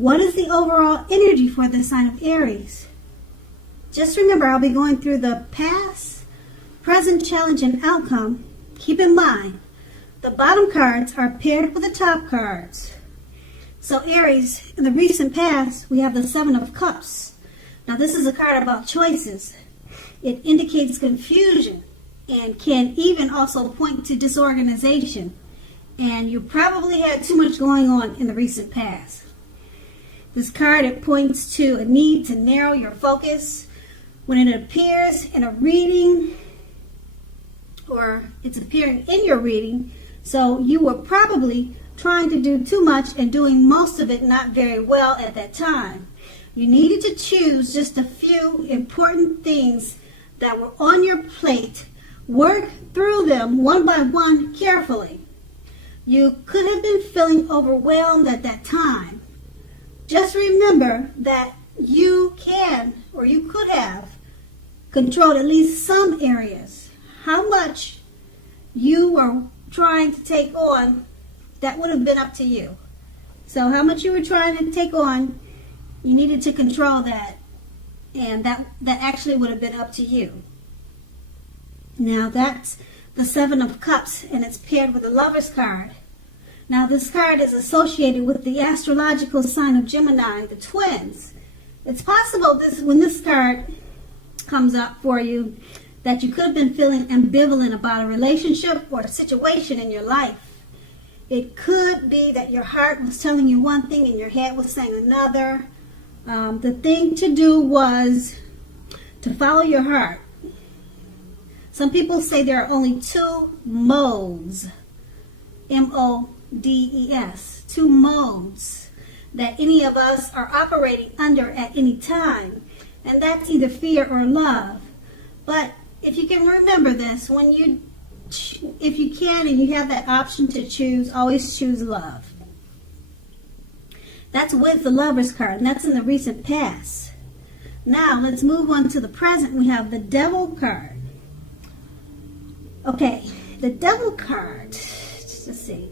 What is the overall energy for the sign of Aries? Just remember, I'll be going through the past, present, challenge, and outcome. Keep in mind, the bottom cards are paired with the top cards. So Aries, in the recent past, we have the Seven of Cups. Now this is a card about choices. It indicates confusion and can even also point to disorganization. And you probably had too much going on in the recent past. This card, it points to a need to narrow your focus when it appears in a reading, or it's appearing in your reading. So you were probably trying to do too much and doing most of it not very well at that time. You needed to choose just a few important things that were on your plate. Work through them one by one carefully. You could have been feeling overwhelmed at that time. Just remember that you can, or you could have, controlled at least some areas. How much you were trying to take on, that would have been up to you. So how much you were trying to take on, you needed to control that. And that actually would have been up to you. Now that's the Seven of Cups, and it's paired with the Lover's card. Now this card is associated with the astrological sign of Gemini, the twins. It's possible when this card comes up for you that you could have been feeling ambivalent about a relationship or a situation in your life. It could be that your heart was telling you one thing and your head was saying another. The thing to do was to follow your heart. Some people say there are only two modes, M-O-D-E-S, two modes that any of us are operating under at any time, and that's either fear or love. But if you can remember this, if you can and you have that option to choose, always choose love. That's with the Lover's card, and that's in the recent past. Now let's move on to the present. We have the Devil card. Okay, the Devil card, let's see.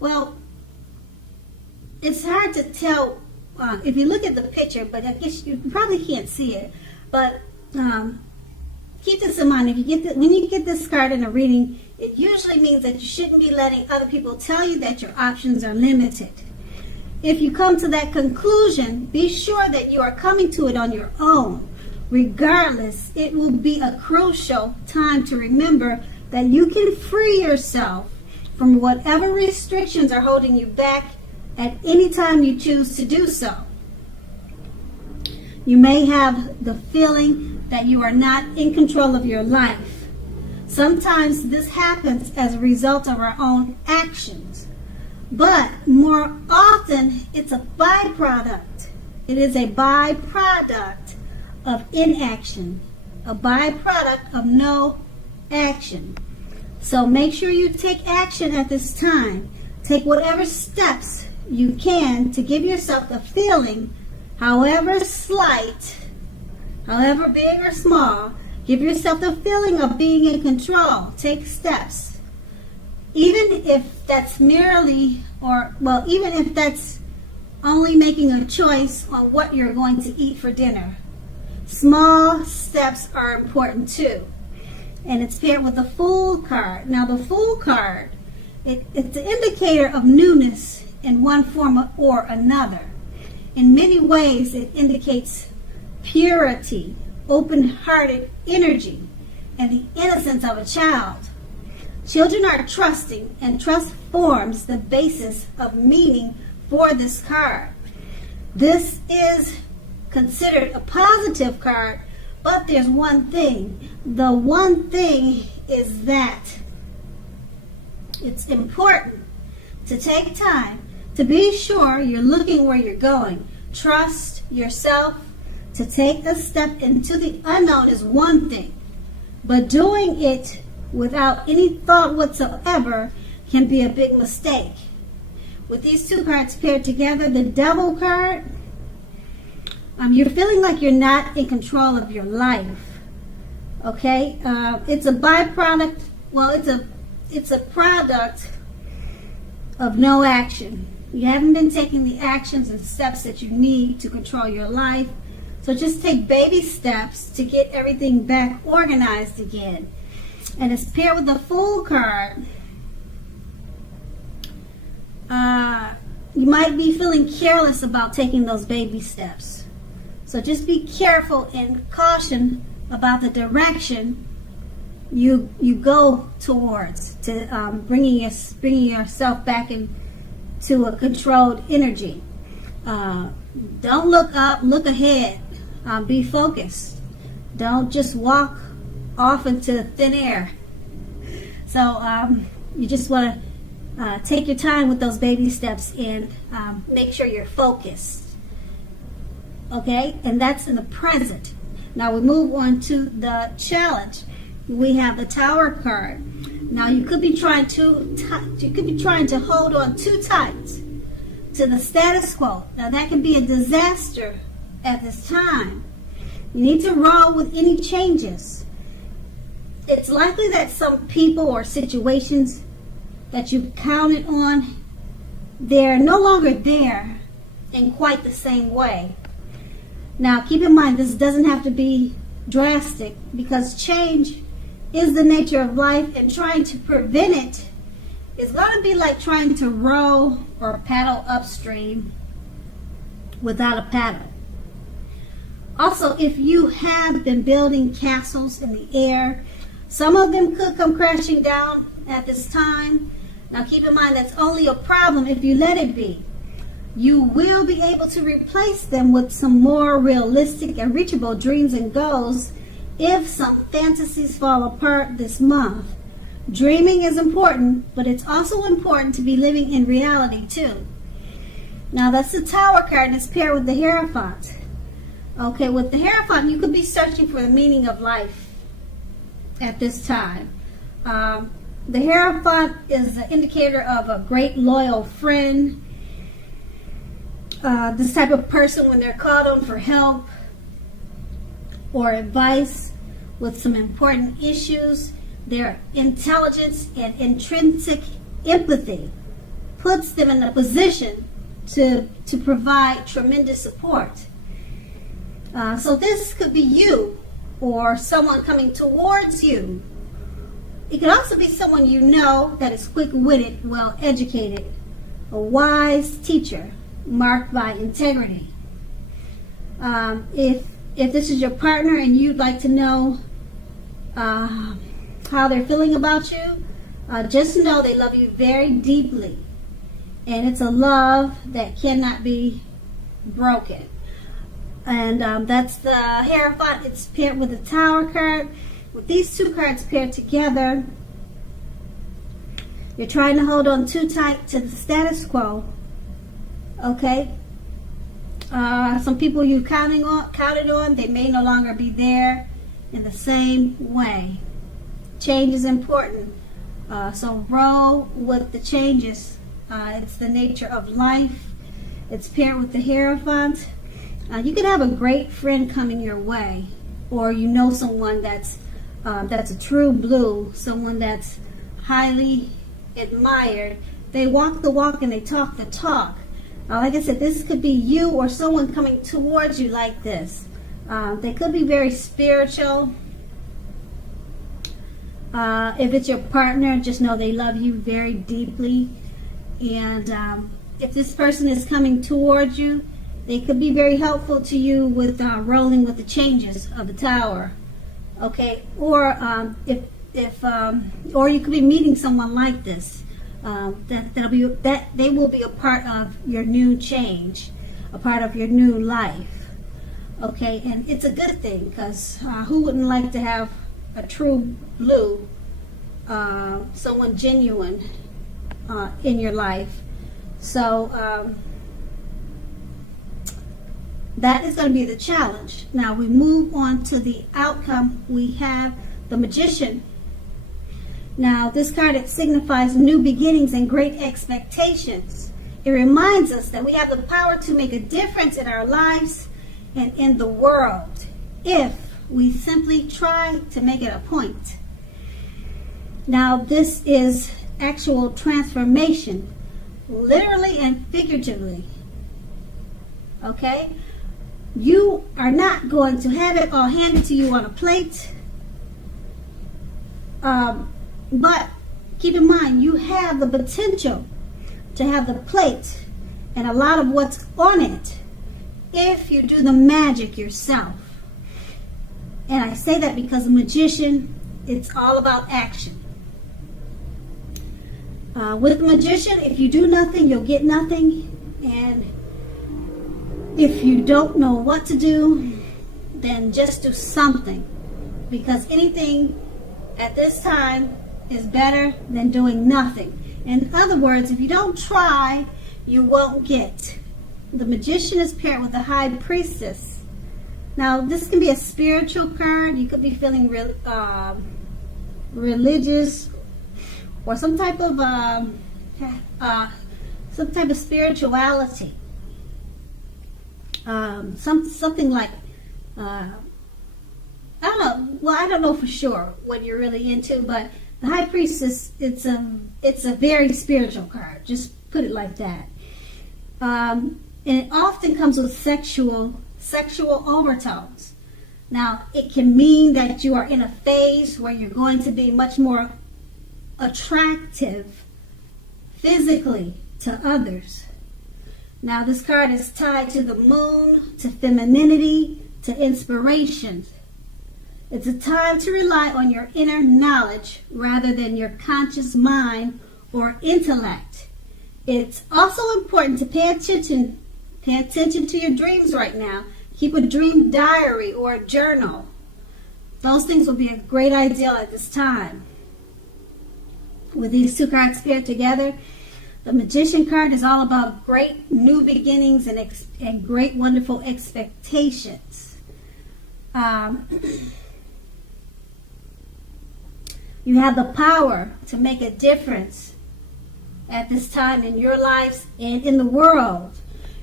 Well, it's hard to tell if you look at the picture, but I guess you probably can't see it. But keep this in mind. When you get this card in a reading, it usually means that you shouldn't be letting other people tell you that your options are limited. If you come to that conclusion, be sure that you are coming to it on your own. Regardless, it will be a crucial time to remember that you can free yourself from whatever restrictions are holding you back at any time you choose to do so. You may have the feeling that you are not in control of your life. Sometimes this happens as a result of our own actions, but more often it's a byproduct. It is a byproduct of inaction, a byproduct of no action. So make sure you take action at this time. Take whatever steps you can to give yourself the feeling, however slight, however big or small, give yourself the feeling of being in control. Take steps. Even if that's even if that's only making a choice on what you're going to eat for dinner. Small steps are important too. And it's paired with the Fool card. Now the Fool card, it's an indicator of newness in one form or another. In many ways, it indicates purity, open-hearted energy, and the innocence of a child. Children are trusting, and trust forms the basis of meaning for this card. This is considered a positive card, but there's one thing. The one thing is that it's important to take time to be sure you're looking where you're going. Trust yourself. To take a step into the unknown is one thing, but doing it without any thought whatsoever can be a big mistake. With these two cards paired together, the Devil card, you're feeling like you're not in control of your life. Okay, it's a byproduct. Well, it's a product of no action. You haven't been taking the actions and steps that you need to control your life. So just take baby steps to get everything back organized again. And it's paired with the Fool card. You might be feeling careless about taking those baby steps. So just be careful and caution about the direction you go towards to bringing yourself back into a controlled energy. Don't look up, look ahead. Be focused. Don't just walk off into thin air. So you just want to take your time with those baby steps and make sure you're focused. Okay? And that's in the present. Now we move on to the challenge. We have the Tower card. Now you could be trying to hold on too tight to the status quo. Now that can be a disaster at this time. You need to roll with any changes. It's likely that some people or situations that you've counted on, they're no longer there in quite the same way. Now keep in mind, this doesn't have to be drastic, because change is the nature of life, and trying to prevent it is going to be like trying to row or paddle upstream without a paddle. Also, if you have been building castles in the air, some of them could come crashing down at this time. Now keep in mind, that's only a problem if you let it be. You will be able to replace them with some more realistic and reachable dreams and goals if some fantasies fall apart this month. Dreaming is important, but it's also important to be living in reality too. Now that's the Tower card, and it's paired with the Hierophant. Okay, with the Hierophant, you could be searching for the meaning of life at this time. The Hierophant is an indicator of a great loyal friend. This type of person, when they're called on for help or advice with some important issues, their intelligence and intrinsic empathy puts them in a position to provide tremendous support. So this could be you or someone coming towards you. It could also be someone you know that is quick-witted, well-educated, a wise teacher marked by integrity. If this is your partner and you'd like to know how they're feeling about you, just know they love you very deeply, and it's a love that cannot be broken. And that's the Hierophant. It's paired with the Tower card. With these two cards paired together, you're trying to hold on too tight to the status quo. Okay? Some people you counted on, they may no longer be there in the same way. Change is important. So roll with the changes. It's the nature of life. It's paired with the Hierophant. You could have a great friend coming your way, or you know someone that's a true blue, someone that's highly admired. They walk the walk and they talk the talk. Like I said, this could be you or someone coming towards you like this. They could be very spiritual. If it's your partner, just know they love you very deeply. And if this person is coming towards you, they could be very helpful to you with rolling with the changes of the Tower. Okay, or or you could be meeting someone like this. That they will be a part of your new change, a part of your new life. Okay, and it's a good thing, because who wouldn't like to have a true blue, someone genuine in your life? So that is going to be the challenge. Now we move on to the outcome. We have the Magician. Now this card, it signifies new beginnings and great expectations. It reminds us that we have the power to make a difference in our lives and in the world if we simply try to make it a point. Now this is actual transformation. literally and figuratively. Okay? You are not going to have it all handed to you on a plate. But keep in mind, you have the potential to have the plate and a lot of what's on it if you do the magic yourself. And I say that because a magician, it's all about action. With a magician, if you do nothing, you'll get nothing. And if you don't know what to do, then just do something. Because anything at this time is better than doing nothing. In other words, if you don't try, you won't get. The magician is paired with the high priestess. Now, this can be a spiritual card. You could be feeling religious or some type of spirituality. Something like I don't know. Well, I don't know for sure what you're really into, but the High Priestess, it's a very spiritual card. Just put it like that. And it often comes with sexual overtones. Now, it can mean that you are in a phase where you're going to be much more attractive physically to others. Now, this card is tied to the moon, to femininity, to inspiration. It's a time to rely on your inner knowledge rather than your conscious mind or intellect. It's also important to pay attention to your dreams right now. Keep a dream diary or a journal. Those things will be a great idea at this time. With these two cards paired together, the Magician card is all about great new beginnings and great wonderful expectations. You have the power to make a difference at this time in your lives and in the world.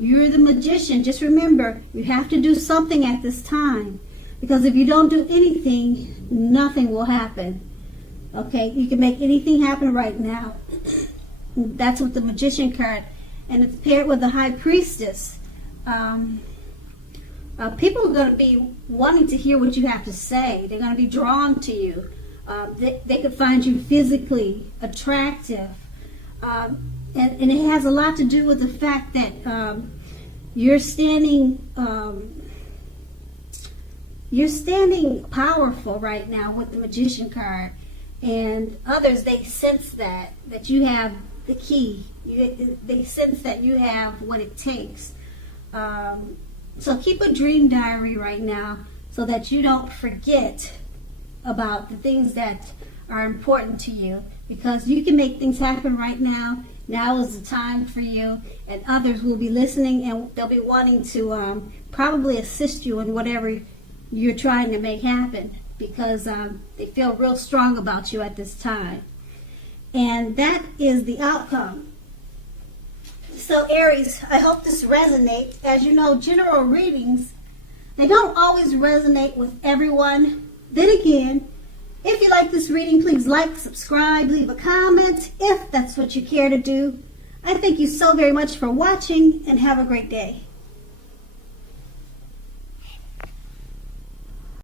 You're the magician. Just remember, you have to do something at this time. Because if you don't do anything, nothing will happen. Okay? You can make anything happen right now. That's with the Magician card. And it's paired with the High Priestess. People are going to be wanting to hear what you have to say. They're going to be drawn to you. They could find you physically attractive. And it has a lot to do with the fact that you're standing powerful right now with the Magician card, and others, they sense that you have the key. They sense that you have what it takes. So keep a dream diary right now so that you don't forget about the things that are important to you, because you can make things happen right now. Now is the time for you, and others will be listening, and they'll be wanting to probably assist you in whatever you're trying to make happen, because they feel real strong about you at this time. And that is the outcome. So Aries, I hope this resonates. As you know, general readings, they don't always resonate with everyone. Then again, if you like this reading, please like, subscribe, leave a comment if that's what you care to do. I thank you so very much for watching, and have a great day.